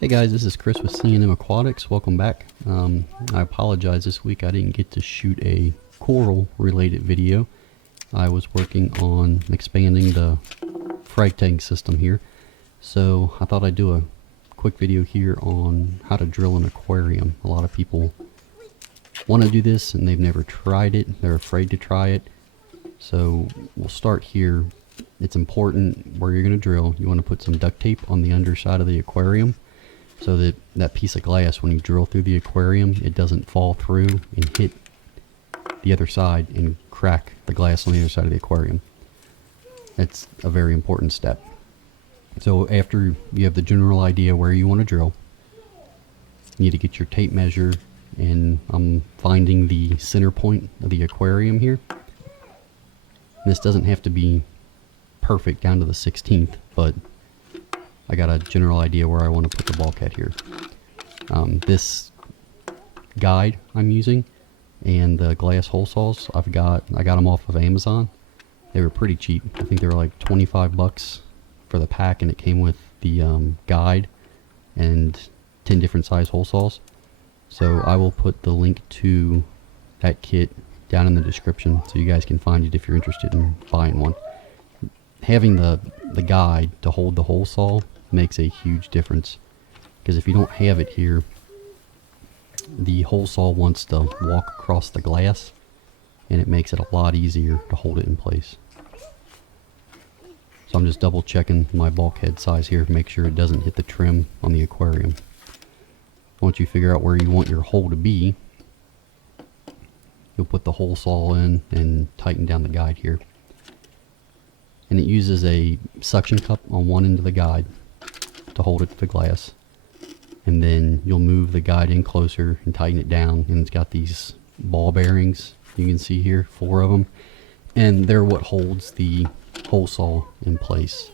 Hey guys, this is Chris with C&M Aquatics. Welcome back. I apologize this week I didn't get to shoot a coral related video. I was working on expanding the frag tank system here. So I thought I'd do a quick video here on how to drill an aquarium. A lot of people want to do this and they've never tried it. They're afraid to try it. So we'll start here. It's important where you're going to drill. You want to put some duct tape on the underside of the aquarium, so that that piece of glass, when you drill through the aquarium, it doesn't fall through and hit the other side and crack the glass on the other side of the aquarium. That's a very important step. So after you have the general idea where you want to drill, you need to get your tape measure, and I'm finding the center point of the aquarium here. This doesn't have to be perfect down to the 16th, but I got a general idea where I want to put the bulkhead here. This guide I'm using and the glass hole saws I got them off of Amazon. They were pretty cheap. I think they were like 25 bucks for the pack, and it came with the guide and 10 different size hole saws. So I will put the link to that kit down in the description so you guys can find it if you're interested in buying one. Having the guide to hold the hole saw makes a huge difference, because if you don't have it here, the hole saw wants to walk across the glass, and it makes it a lot easier to hold it in place. So I'm just double checking my bulkhead size here to make sure it doesn't hit the trim on the aquarium. Once you figure out where you want your hole to be, you'll put the hole saw in and tighten down the guide here. And it uses a suction cup on one end of the guide to hold it to the glass, and then you'll move the guide in closer and tighten it down, and it's got these ball bearings you can see here, 4 of them, and they're what holds the hole saw in place,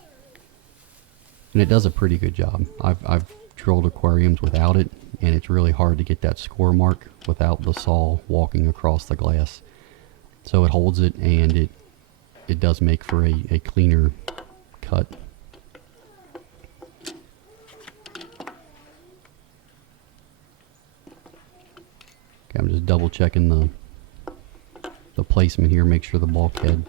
and it does a pretty good job. I've drilled aquariums without it, and it's really hard to get that score mark without the saw walking across the glass. So it holds it, and it does make for a cleaner cut. Okay, I'm just double checking the placement here, make sure the bulkhead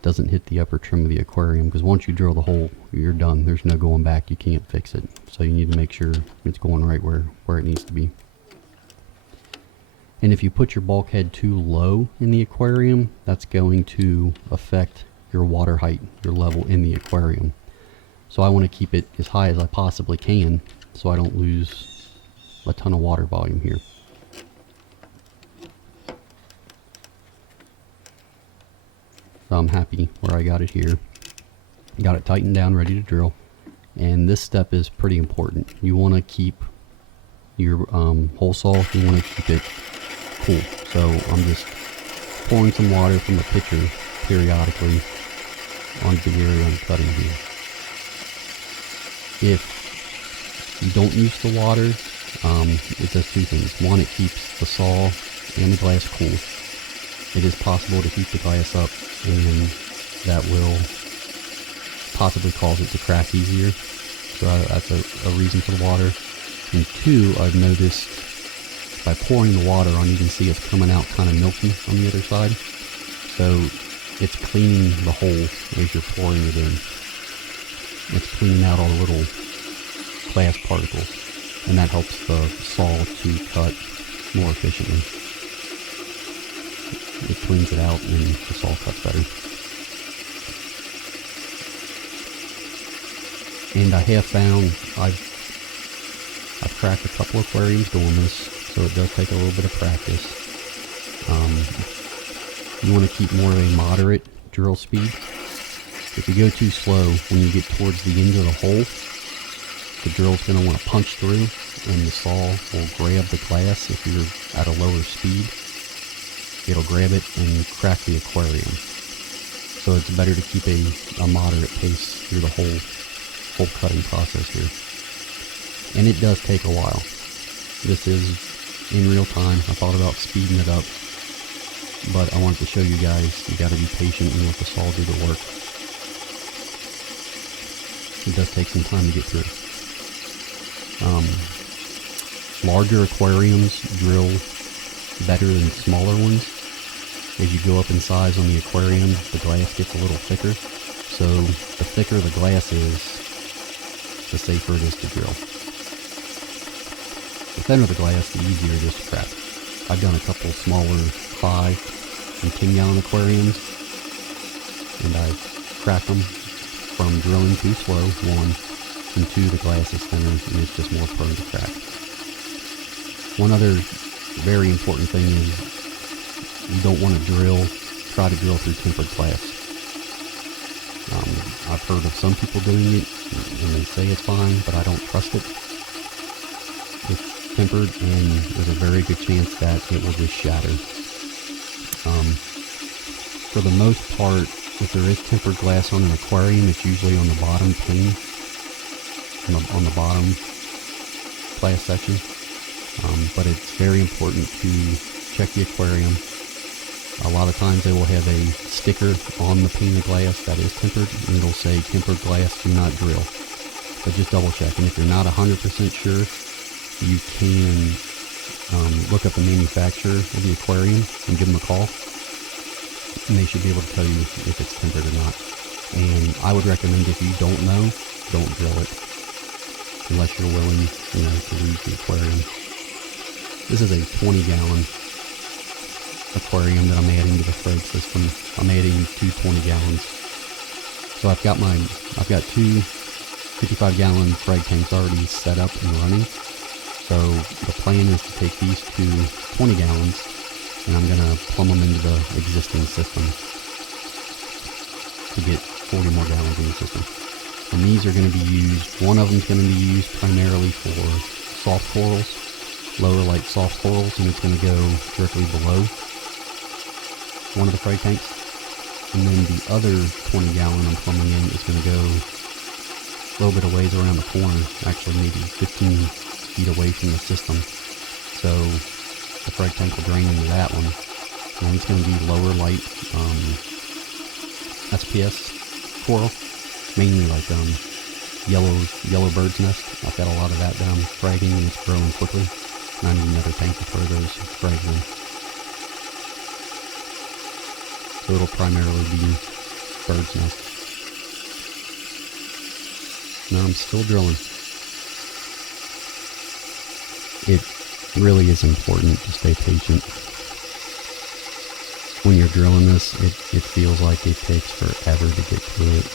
doesn't hit the upper trim of the aquarium, because once you drill the hole, you're done. There's no going back. You can't fix it. So you need to make sure it's going right where it needs to be. And if you put your bulkhead too low in the aquarium, that's going to affect your water height, your level in the aquarium. So I want to keep it as high as I possibly can so I don't lose a ton of water volume here. So I'm happy where I got it here. Got it tightened down, ready to drill. And this step is pretty important. You want to keep your hole saw, you want to keep it cool. So I'm just pouring some water from the pitcher periodically onto the area I'm cutting here. If you don't use the water, it does 2 things. One, it keeps the saw and the glass cool. It is possible to heat the glass up, and that will possibly cause it to crack easier. So that's a reason for the water. And 2, I've noticed by pouring the water on, you can see it's coming out kind of milky on the other side. So it's cleaning the hole as you're pouring it in. It's cleaning out all the little glass particles, and that helps the saw to cut more efficiently. It cleans it out and the saw cuts better. And I have found I've cracked a couple aquariums doing this, so it does take a little bit of practice. You want to keep more of a moderate drill speed. If you go too slow, when you get towards the end of the hole, the drill's going to want to punch through, and the saw will grab the glass. If you're at a lower speed, it'll grab it and crack the aquarium. So it's better to keep a moderate pace through the whole cutting process here. And it does take a while. This is in real time. I thought about speeding it up, but I wanted to show you guys, you got to be patient and let the saw do the work. It does take some time to get through. Larger aquariums drill better than smaller ones. As you go up in size on the aquarium, the glass gets a little thicker. So the thicker the glass is, the safer it is to drill. The thinner the glass, the easier it is to crack. I've done a couple smaller 5 and 10 gallon aquariums, and I've cracked them from drilling too slow, 1, and 2, the glass is thinner and it's just more prone to crack. One other very important thing is you don't want to try to drill through tempered glass. I've heard of some people doing it and they say it's fine, but I don't trust it. It's tempered and there's a very good chance that it will just shatter. For the most part, if there is tempered glass on an aquarium, it's usually on the bottom pane, on the bottom glass section. But it's very important to check the aquarium. A lot of times they will have a sticker on the pane of glass that is tempered, and it'll say tempered glass, do not drill. But just double check. And if you're not 100% sure, you can look up the manufacturer of the aquarium and give them a call. And they should be able to tell you if it's tempered or not. And I would recommend, if you don't know, don't drill it. Unless you're willing, to lose the aquarium. This is a 20 gallon aquarium that I'm adding to the frag system. I'm adding 2 20 gallons. So I've got 2 55 gallon frag tanks already set up and running. So the plan is to take these 2 20 gallons and I'm going to plumb them into the existing system to get 40 more gallons in the system. And these are going to be used, one of them is going to be used primarily for soft corals, lower like soft corals, and it's going to go directly below one of the frag tanks. And then the other 20 gallon I'm plumbing in is going to go a little bit of ways around the corner, actually maybe 15 feet away from the system. So the frag tank will drain into that one. And it's going to be lower light SPS coral, mainly like yellow bird's nest. I've got a lot of that that I'm fragging and it's growing quickly. And I need another tank to throw those frags in. So it'll primarily be bird's nest. Now I'm still drilling. It really is important to stay patient. When you're drilling this, it feels like it takes forever to get through it.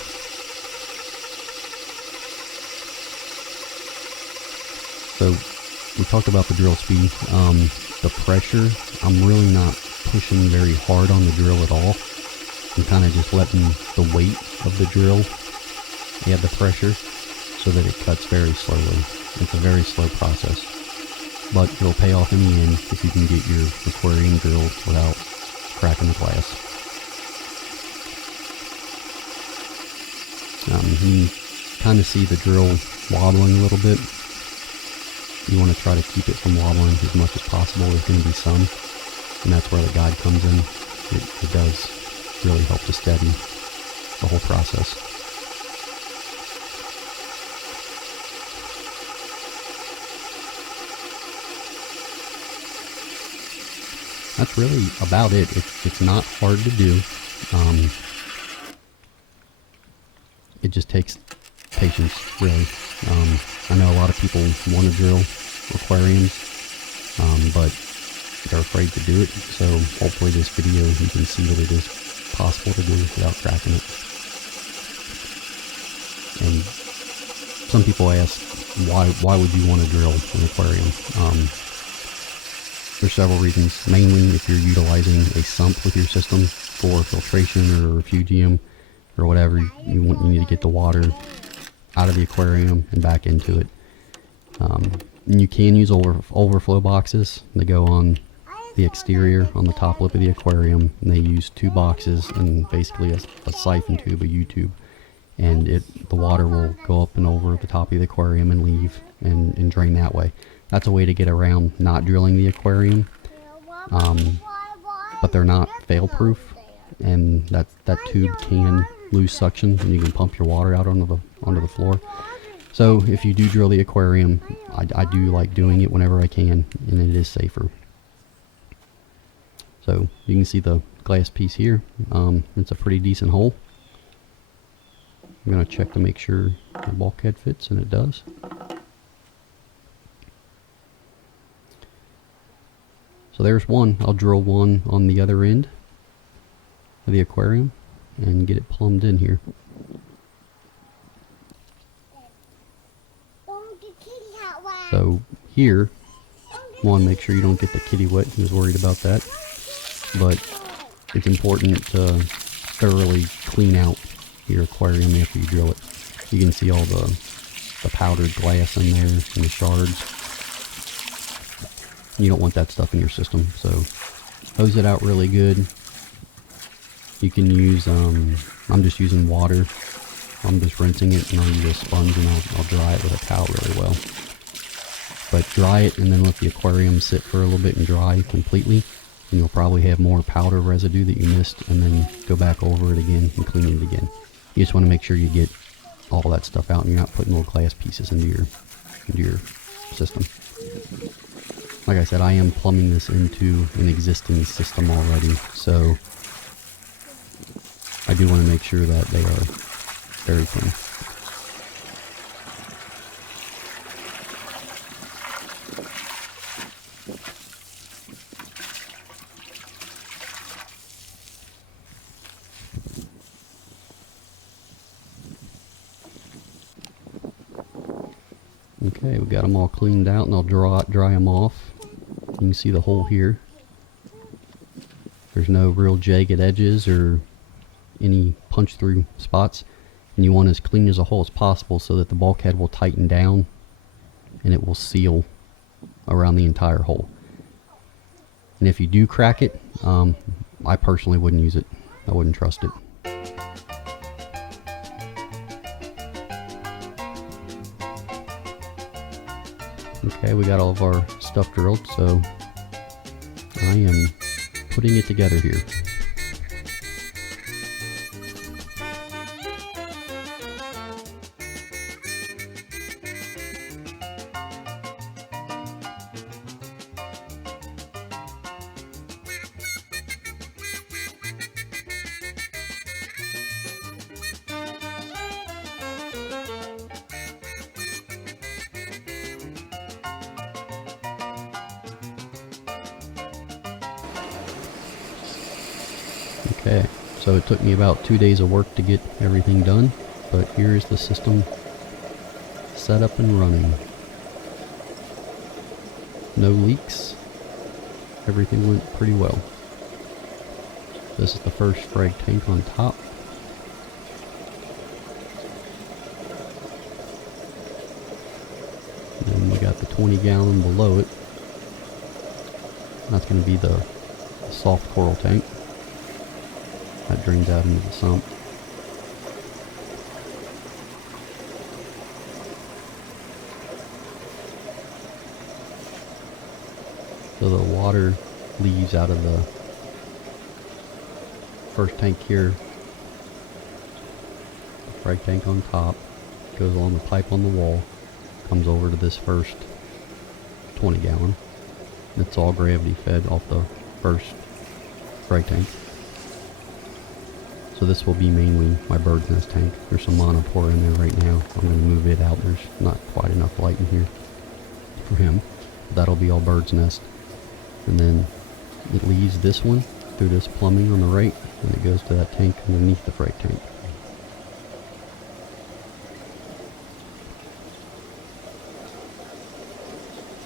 So we talked about the drill speed. The pressure, I'm really not pushing very hard on the drill at all. I'm kind of just letting the weight of the drill add the pressure so that it cuts very slowly. It's a very slow process, but it'll pay off in the end if you can get your aquarium drilled without cracking the glass. You can kind of see the drill wobbling a little bit. You want to try to keep it from wobbling as much as possible. There's going to be some, and that's where the guide comes in. It does really help to steady the whole process. That's really about it. It's not hard to do. It just takes patience, really. I know a lot of people want to drill aquariums, but they're afraid to do it. So hopefully this video you can see that it is possible to do without cracking it. And some people ask, why would you want to drill an aquarium? There's several reasons. Mainly if you're utilizing a sump with your system for filtration or refugium or whatever, you need to get the water out of the aquarium and back into it. And you can use overflow boxes. They go on the exterior on the top lip of the aquarium, and they use 2 boxes and basically a siphon tube, a U-tube, and the water will go up and over the top of the aquarium and leave and drain that way. That's a way to get around not drilling the aquarium, but they're not fail-proof, and that tube can lose suction, and you can pump your water out onto the floor. So if you do drill the aquarium, I do like doing it whenever I can, and it is safer. So you can see the glass piece here. It's a pretty decent hole. I'm going to check to make sure the bulkhead fits, and it does. So there's one. I'll drill one on the other end of the aquarium and get it plumbed in here. So here, one, make sure you don't get the kitty wet. He was worried about that. But it's important to thoroughly clean out your aquarium after you drill it. You can see all the powdered glass in there and the shards. You don't want that stuff in your system, so hose it out really good. You can use, I'm just using water. I'm just rinsing it, and I'll use a sponge, and I'll dry it with a towel really well. But dry it and then let the aquarium sit for a little bit and dry completely, and you'll probably have more powder residue that you missed, and then go back over it again and clean it again. You just want to make sure you get all that stuff out and you're not putting little glass pieces into your system. Like I said, I am plumbing this into an existing system already, so I do want to make sure that they are very clean. Okay, we got them all cleaned out, and I'll dry them off. You can see the hole here. There's no real jagged edges or any punch through spots, and you want as clean as a hole as possible so that the bulkhead will tighten down and it will seal around the entire hole. And if you do crack it, I personally wouldn't use it. I wouldn't trust it. Okay, we got all of our stuff drilled, so I am putting it together here. Okay, so it took me about 2 days of work to get everything done, but here is the system set up and running. No leaks. Everything went pretty well. This is the first frag tank on top. Then we got the 20-gallon below it. That's going to be the soft coral tank. That drains out into the sump. So the water leaves out of the first tank here. The frag tank on top goes along the pipe on the wall, comes over to this first 20-gallon. It's all gravity fed off the first frag tank. So this will be mainly my bird's nest tank. There's some monopore in there right now. I'm going to move it out. There's not quite enough light in here for him. But that'll be all bird's nest. And then it leaves this one through this plumbing on the right, and it goes to that tank underneath the frag tank.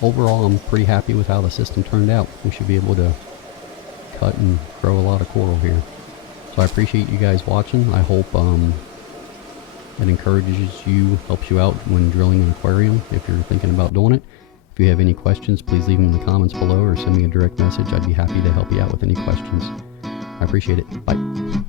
Overall, I'm pretty happy with how the system turned out. We should be able to cut and grow a lot of coral here. So I appreciate you guys watching. I hope it encourages you, helps you out when drilling an aquarium if you're thinking about doing it. If you have any questions, please leave them in the comments below or send me a direct message. I'd be happy to help you out with any questions. I appreciate it. Bye.